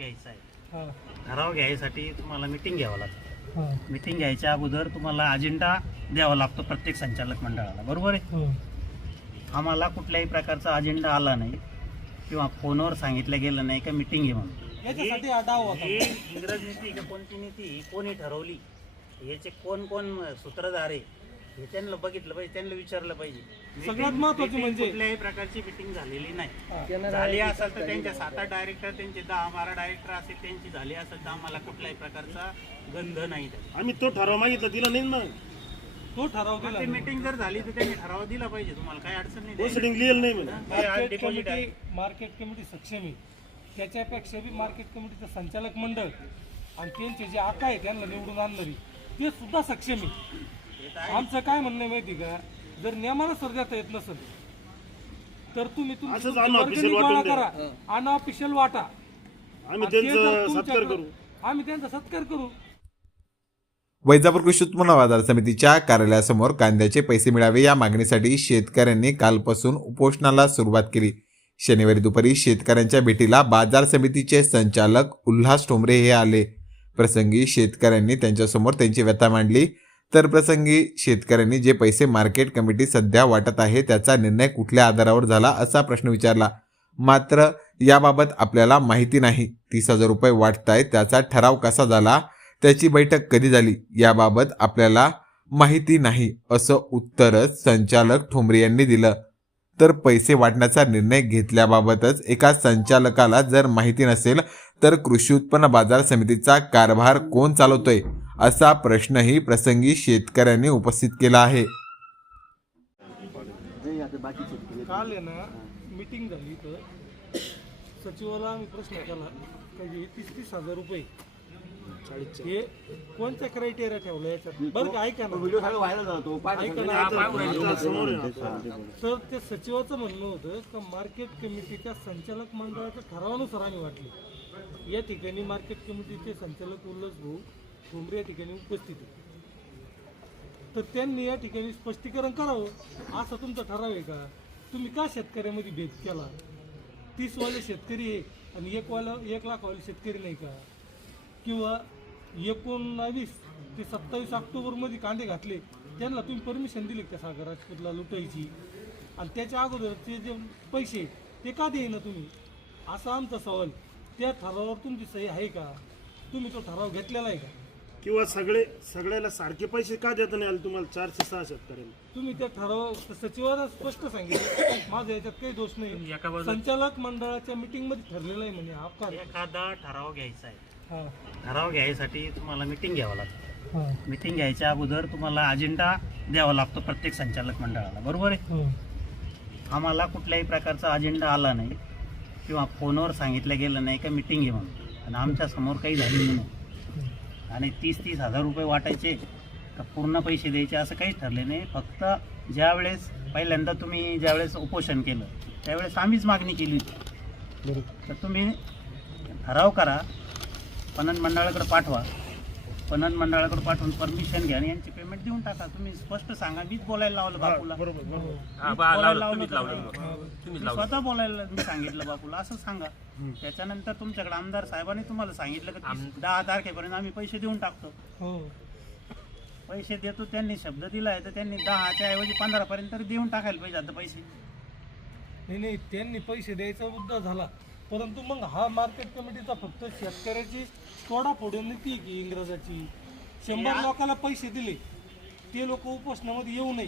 घ्यायचा आहे. ठराव घ्यायसाठी तुम्हाला मिटिंग घ्यावं लागतं. हा, मिटिंग घ्यायच्या अगोदर तुम्हाला अजेंडा द्यावा लागतो प्रत्येक संचालक मंडळाला. बरोबर आहे? हा. आम्हाला कुठल्याही प्रकारचा अजेंडा आला नाही किंवा फोनवर सांगितलं गेलं नाही का मिटिंग घे म्हणून. इंग्रज नीती कोणती नीती? कोणी ठरवली? याचे कोण कोण सूत्रधार आहे? हे त्यांना बघितलं पाहिजे त्यांना विचारलं पाहिजे. सगळ्यात Meeting- महत्त्वाचं meeting म्हणजे- कुठल्याही प्रकारची मिटिंग झालेली नाही. झाली असेल तर त्यांच्या सात आठ डायरेक्टर त्यांचे दहा बारा डायरेक्टर असेल त्यांची झाली असेल तर आम्हाला कुठल्याही प्रकारचा गंध नाही. आम्ही तो ठराव मागितला दिला नाही ना. तो ठराव ते मिटिंग जर झाली तर त्यांनी ठराव दिला पाहिजे. तुम्हाला काही अडचण नाही. लिहिलं नाही म्हणे. हे. आज मार्केट डिपॉझिट आहे. कमिटी मार्केट कमिटी सक्षम आहे. त्याच्यापेक्षा बी मार्केट कमिटीचं संचालक मंडळ आणि त्यांचे जे आका आहे त्यांना निवडून आणणारी ते सुद्धा सक्षम हे आहे. आमचं काय म्हणणं आहे माहिती का? जर नियमानुसार देता येत नसेल तर तुम्ही तुमची असंच तुमची unofficial वर्गणी वाटून गोळा द्या. करा अनऑफिशियल वाटा. आम्ही आणि ते जर त्यांचा तुमच्याकडं- सत्कार करू. आम्ही त्यांचा सत्कार करू. वैजापूर कृषी उत्पन्न बाजार समितीच्या कार्यालयासमोर कांद्याचे पैसे मिळावे या मागणीसाठी शेतकऱ्यांनी कालपासून उपोषणाला सुरुवात केली. शनिवारी दुपारी शेतकऱ्यांच्या भेटीला बाजार समितीचे संचालक उल्हास ठोंबरे हे आले. प्रसंगी शेतकऱ्यांनी त्यांच्यासमोर त्यांची व्यथा मांडली. तर प्रसंगी शेतकऱ्यांनी जे पैसे मार्केट कमिटी सध्या वाटत आहे त्याचा निर्णय कुठल्या आधारावर झाला असा प्रश्न विचारला. मात्र याबाबत आपल्याला माहिती नाही. तीस हजार रुपये वाटताय त्याचा ठराव कसा झाला त्याची बैठक कधी झाली याबाबत आपल्याला माहिती नाही असं उत्तरच संचालक ठोंबरे यांनी दिलं. तर पैसे वाटण्याचा निर्णय घेतल्याबाबतच एका संचालकाला जर माहिती नसेल तर कृषी उत्पन्न बाजार समितीचा कारभार कोण चालवतोय? असा प्रश्नही प्रसंगी शेतकऱ्यांनी उपस्थित केला आहे. काल आहे ना मीटिंग झाली तर सचिवाला आम्ही प्रश्न केला का हे तीस तीस हजार रुपये हे कोणत्या क्रायटेरिया ठेवलं याच्यात? बरं का ऐका ना. ऐका ना ना. तर ते सचिवाचं म्हणणं होतं का मार्केट कमिटीच्या संचालक मंडळाच्या ठरावानुसार आम्ही वाटली. या ठिकाणी मार्केट कमिटीचे संचालक उल्हास भाऊ ठोंबरे या ठिकाणी उपस्थित होते तर त्यांनी या ठिकाणी स्पष्टीकरण करावं. असा तुमचा ठराव आहे का? तुम्ही का शेतकऱ्यामध्ये भेद केला? तीसवाले शेतकरी आहे आणि एकवाला एक लाखवाले शेतकरी नाही का? किंवा एकोणावीस ते सत्तावीस ऑक्टोबरमध्ये कांदे घातले त्यांना तुम्ही परमिशन दिली का सागर राजपूतला लुटायची? आणि त्याच्या अगोदरचे जे पैसे ते का देईना तुम्ही? असा आमचा सवाल. त्या ठरावावर तुमची सही आहे का? तुम्ही तो ठराव घेतलेला आहे का? किंवा सगळे सगळ्याला सारखे पैसे का देत नाही आले तुम्हाला चारशे सहा शेतकऱ्याला तुम्ही त्या ठराव सचिवाला स्पष्ट सांगितलं. माझा याच्यात काही दोष नाही. एका संचालक मंडळाच्या मीटिंगमध्ये ठरलेलं आहे म्हणे अपकार एखादा ठराव घ्यायचा आहे. हा. ठराव घ्यायसाठी तुम्हाला मिटिंग घ्यावं लागतं. हा. मिटिंग घ्यायच्या अगोदर तुम्हाला अजेंडा द्यावा लागतो प्रत्येक संचालक मंडळाला. बरोबर आहे? हा. आम्हाला कुठल्याही प्रकारचा अजेंडा आला नाही किंवा फोनवर सांगितलं गेलं नाही का मिटिंग घे म्हणून. आणि आमच्यासमोर काही झाली म्हणून आणि तीस तीस हजार रुपये वाटायचे तर पूर्ण पैसे द्यायचे असं काहीच ठरले नाही. फक्त ज्यावेळेस पहिल्यांदा तुम्ही ज्यावेळेस उपोषण केलं त्यावेळेस आम्हीच मागणी केली होती. तर तुम्ही ठराव करा पणन मंडळाकडे पाठवा. पणन मंडळाकडे पाठवून परमिशन घ्या आणि यांची पेमेंट देऊन टाका. तुम्ही स्पष्ट सांगा मीच बोलायला लावलं बापूला. बरोबर बरोबर. मीच बोलायला लावलं होतं. मी स्वतः बोलायला मी सांगितलं बापूला असं सांगा. त्याच्यानंतर तुमच्याकडे आमदार साहेबांनी तुम्हाला सांगितलं का तीस- दहा तारखेपर्यंत आम्ही पैसे देऊन टाकतो. हो. पैसे देतो त्यांनी शब्द दिलाय तर त्यांनी दहाच्या ऐवजी पंधरा पर्यंत तरी देऊन टाकायला पाहिजे आता पैसे. नाही नाही त्यांनी पैसे द्यायचा मुद्दा झाला. परंतु मग हा मार्केट कमिटीचा फक्त शेतकऱ्याची तोडाफोडी नीती आहे की इंग्रजाची. शंभर लोकांना पैसे दिले ते लोक उपोषणामध्ये येऊ नये.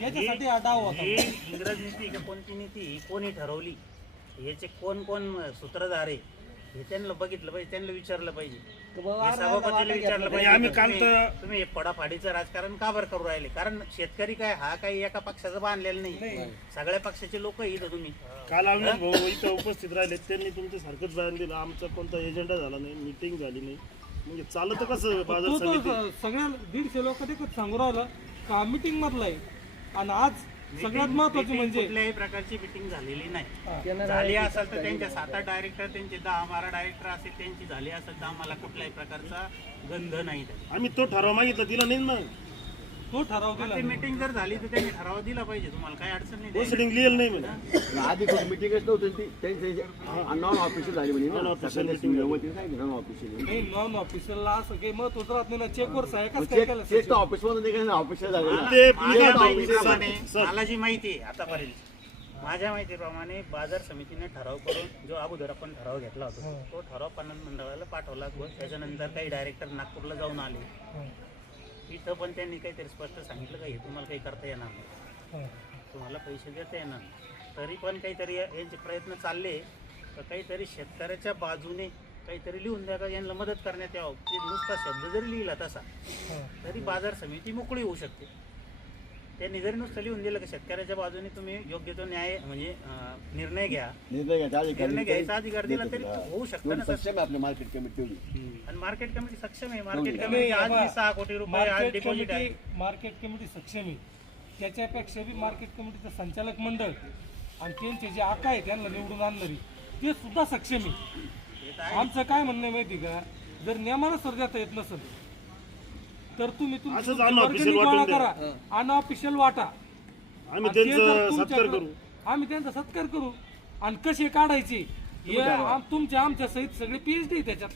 याच्यासाठी हा डाव होता. इंग्रज नीती का? कोणती नीती? कोणी ठरवली? याचे कोण कोण सूत्रधार आहे? हे त्यांना बघितलं पाहिजे त्यांना विचारलं पाहिजे. हे सभापतीला विचारलं पाहिजे आम्ही काल तुम्ही- तर- तुम्ही हे पडाफाडीचं राजकारण का बरं करू राहिले? कारण शेतकरी काय हा काही एका पक्षाचा बांधलेला नाही. सगळ्या पक्षाचे लोक इथं तुम्ही. काल आम्ही भाऊ इथं उपस्थित राहिले. त्यांनी तुमचं सारखंच बयान दिलं. आमचा कोणता एजेंडा झाला नाही मीटिंग झाली नाही. म्हणजे चालत कसं बाजार तो समिती? तो सगळ्या दीडशे लोक एकच सांगू राहिला का मीटिंग मधला आहे. आणि आज सगळ्यात महत्त्वाचे म्हणजे कुठल्याही प्रकारची मिटिंग झालेली नाही. झाली असेल तर त्यांच्या सात आठ डायरेक्टर त्यांचे दहा बारा डायरेक्टर असेल त्यांची झाली असेल तर आम्हाला कुठल्याही प्रकारचा गंध नाही. आम्ही तो ठराव मागितला दिला नाही ना तो ठराव दिला ते मीटिंग जर झाली तर त्यांनी ठराव दिला पाहिजे. तुम्हाला काही अडचण नाही. प्रोसिडिंग लिहिलं नाही म्हणे. आधी कुठे मिटिंगच नव्हती ती नॉन ऑफिशियल झाली म्हणे Non ना official सकाळी meeting नियमावती सांगितली नॉन ऑफिशियल नाही नॉन ऑफिशियलला असं काही महत्वाचं राहत नाही ना. चेकवर सहाय्य कसं काय केलं चेक ऑफिसमध्ये निघाले ऑफिशियल झाले. ते मला जी माहिती आहे आतापर्यंत. माझ्या माहितीप्रमाणे बाजार समितीने ठराव करून जो अगोदर आपण ठराव घेतला होता तो ठराव पन्नास मंडळाला पाठवला त्याच्यानंतर काही डायरेक्टर नागपूरला जाऊन आले. इथं पण त्यांनी काहीतरी स्पष्ट सांगितलं का हे तुम्हाला काही करता येणार नाही. हं. तुम्हाला पैसे देता येणार नाही. तरी पण काहीतरी या- यांचे प्रयत्न चालले तर काहीतरी शेतकऱ्याच्या बाजूने काहीतरी लिहून द्या का यांना मदत करण्यात यावं. ते नुसता शब्द जरी लिहिला तसा हं. तरी बाजार समिती मोकळी होऊ शकते. त्यांनी जरी नुसतं लिहून दिलं की शेतकऱ्याच्या बाजूने तुम्ही योग्य तो न्याय म्हणजे अं, निर्णय घ्या. निर्णय घ्यायचा अधिकारी निर्णय घ्यायचा अधिकार दिला तरी. होऊ शकतं ना. सक्षम आहे आपली मार्केट कमिटी तेवढी आणि मार्केट कमिटी सक्षम आहे. मार्केट कमिटी आज सहा कोटी रुपये आज मार्केट डिपॉझिट आहे. कमिटी मार्केट कमिटी सक्षम आहे. त्याच्यापेक्षा बी मार्केट कमिटीचं संचालक मंडळ आणि त्यांचे जे आका आहे त्यांना निवडून आणणारी ते सुद्धा सक्षम आहे. आमचं काय म्हणणं आहे माहिती का? जर नियमाला सर देता येत नसेल तर तुम्ही तुमची असंच तुमची unofficial वर्गणी वाटून गोळा द्या. करा अनऑफिशियल वाटा. आम्ही आणि ते जर त्यांचा तुमच्याकडं- सत्कार करू. आम्ही त्यांचा सत्कार करू. आणि कसे काढायचे? हे आम- तुमच्या आमच्या सहित सगळे पीएचडी त्याच्यात.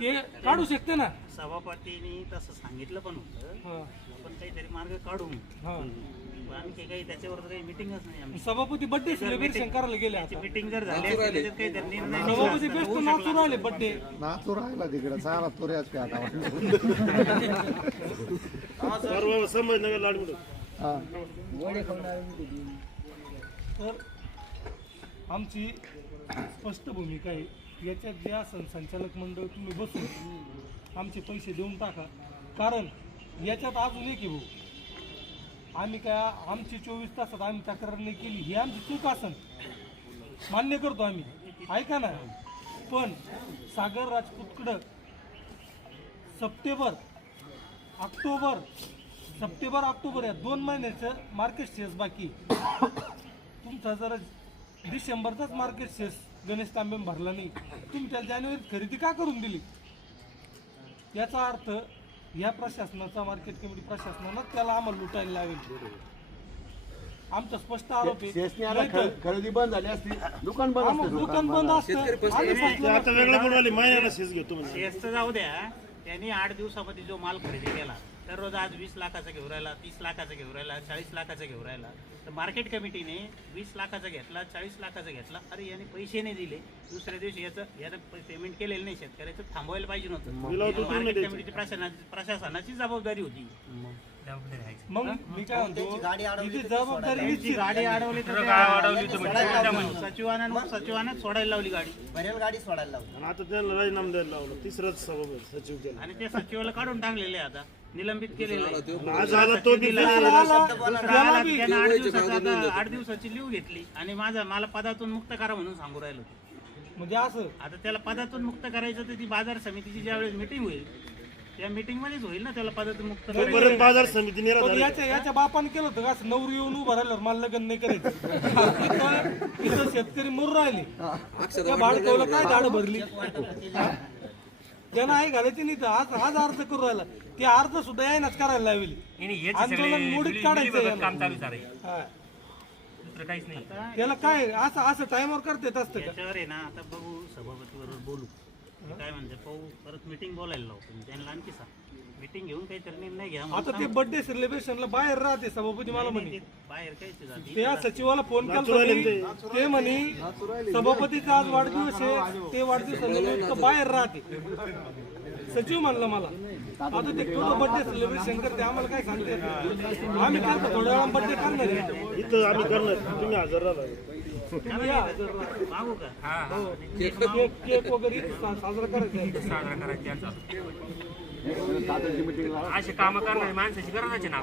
ते काढू शकते ना? सभापतींनी तसं सांगितलं पण होतं. हा, आपण काहीतरी मार्ग काढू हा. पण आणखी काही त्याच्यावर तर काही मिटिंगच नाही आमची सभापती बड्डे सेलिब्रेशन करायला गेले आता. मिटिंग जर झाली असती, त्याच्यात काहीतरी निर्णय सभापती बेस्ट नाचू राहिले बड्डे नाचू राहिला तिकडे. सारा तुऱ्याच काय आता सर्व संभाजीनगर लाडमिडून तर आमची स्पष्ट भूमिका आहे. याच्यात जे असन संचालक मंडळ तुम्ही बसून आमचे पैसे देऊन टाका. कारण याच्यात अजून एक आहे भाऊ. आम्ही काय आमची चोवीस तासात आम्ही तक्रार नाही केली ही आमची चूक असन. मान्य करतो आम्ही. ऐका ना. पण सागर राजपूतकडं सप्टेंबर ऑक्टोबर सप्टेंबर ऑक्टोबर या दोन महिन्याचं मार्केट शेअर्स बाकी. तुमचा जरा डिसेंबरचाच मार्केट शेअर्स गणेश तांबे भरला नाही. तुम्ही त्याला जानेवारीत खरेदी का करून दिली? याचा अर्थ या प्रशासनाचा मार्केट कमिटी प्रशासनानं त्याला आम्हाला लुटायला लावेल. आमचा स्पष्ट आरोप आहे. नाहीतर खरेदी बंद झाली असती दुकान बंद आम- असते. दुकान बंद असतं. आम्ही ते फसलो आता वेगळं बोलू राहिले महिन्याला शेस घेतो म्हणजे शेअर्सचं जाऊ द्या. त्यांनी आठ दिवसामध्ये जो माल खरेदी केला तर रोज आज वीस लाखाचा घेऊन राहिला तीस लाखाचा घेऊन राहिला चाळीस लाखाचा घेऊन राहिला. तर मार्केट कमिटीने वीस लाखाचा घेतला चाळीस लाखाचा घेतला. अरे याने पैसे नाही दिले. दुसऱ्या दिवशी याचं याचं पेमेंट केलेलं नाही शेतकऱ्याचं थांबवायला पाहिजे नव्हतं. तुम्ही मार्केट द्यायचं. कमिटी प्रशासनाची प्रशासनाची जबाबदारी होती. जबाबदारी आहे. मग मी काय म्हणतो जबाबदारी. गाडी अडवली त्या सचिवानं सचिवानं सोडायला लावली गाडी. भरेल गाडी सोडायला लावली. आणि आता त्यांना राजीनामा द्यायला लावलं. तिसरंच सभा सचिव आणि ते सचिवाला काढून टाकलेले आता. निलंबित केलेले आहे. आणि आज आला तो बी आला, आला, दुसरा त्याला आला, बी- त्यानं आठ दिवसाचा आता आठ दिवसाची लिव घेतली आणि माझा मला पदातून मुक्त करा म्हणून सांगू राहिलो म्हणजे असं. आता त्याला पदातून मुक्त करायचं तर ती बाजार समितीची ज्यावेळेस मिटिंग होईल त्या मिटिंग मध्येच होईल ना त्याला पदातून मुक्त करायचं. बाजार समिती पण याच्या याच्या बापाने केलं होतं का? असं नवरी येऊन उभं राहिल्यावर मला लग्न नाही करायचं. इथं इथं शेतकरी मरू राहिले. त्या बाळकावला काय झाड भरली? त्यांना आई घालायची नाही तर आज आज अर्ज करू राहिला. ते अर्ज सुद्धा यायनाच करायला लावली. आंदोलन मोडीत काढायचं याला. हा. त्याला काय असं असं टाइमवर करता असतं का? त्याच्यावर आहे ना आता बघू सभापती बरोबर बोलू ते काय म्हणते पाहू परत मिटिंग बोलायला लावतो मी त्यांना आणखी सांग. मिटिंग घेऊन काहीतरी निर्णय घ्या म्हणून आता ते बर्थडे सेलिब्रेशनला बाहेर राहते सभापती मला. म्हणे. ते बाहेर जाती त्या सचिवाला फोन केला ते म्हणे सभापतीचा आज वाढदिवस आहे ते वाढदिवस बाहेर राहते. सचिव म्हणलं मला आता ते कुठं बर्थडे सेलिब्रेशन करते आम्हाला काय सांगते? आम्ही करतो थोड्या वेळा बर्थडे करणार आहे. इथं आम्ही करणार. तुम्ही हजर राहा. तुम्ही या. जर राहा. मागू का? हो. केक केक वगैरे इथं सा- साजरा करायचा आहे. साजरा करायचा अशी असे कामं करणारी माणसाची गरज आहे ना